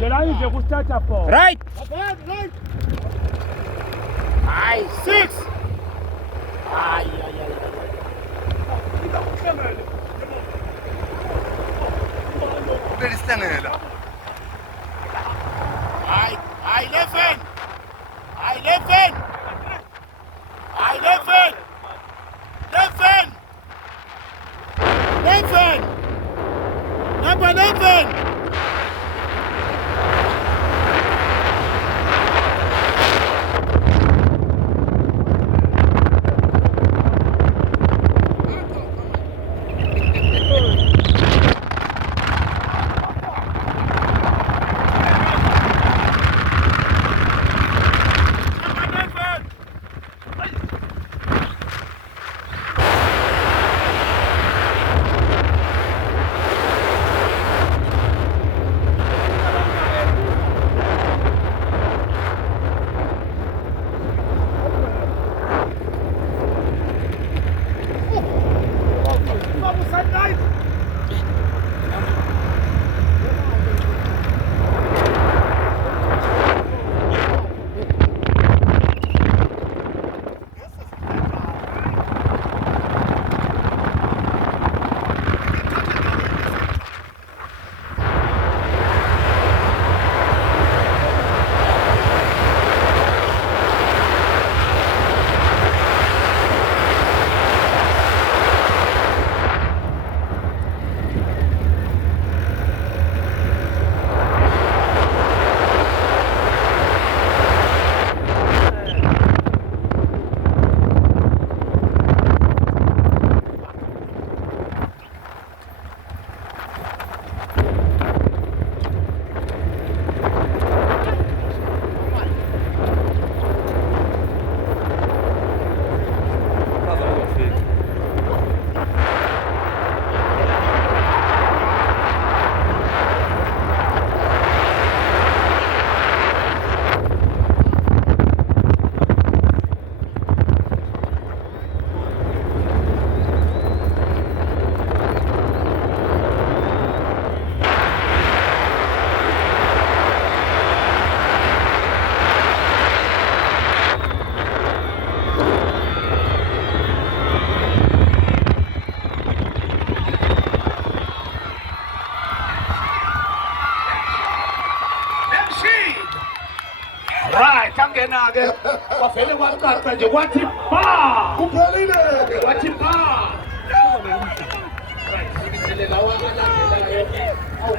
Jelani je kustart hapo. Right. Right. Ai, 6. Ai. Beristan Ai, 11. Ai, 11. Ai, 11. 11. 11. Number 11. Right, kangenage. Wafele wakata je watipa. Kupeline. Watipa. Right, ile lawa au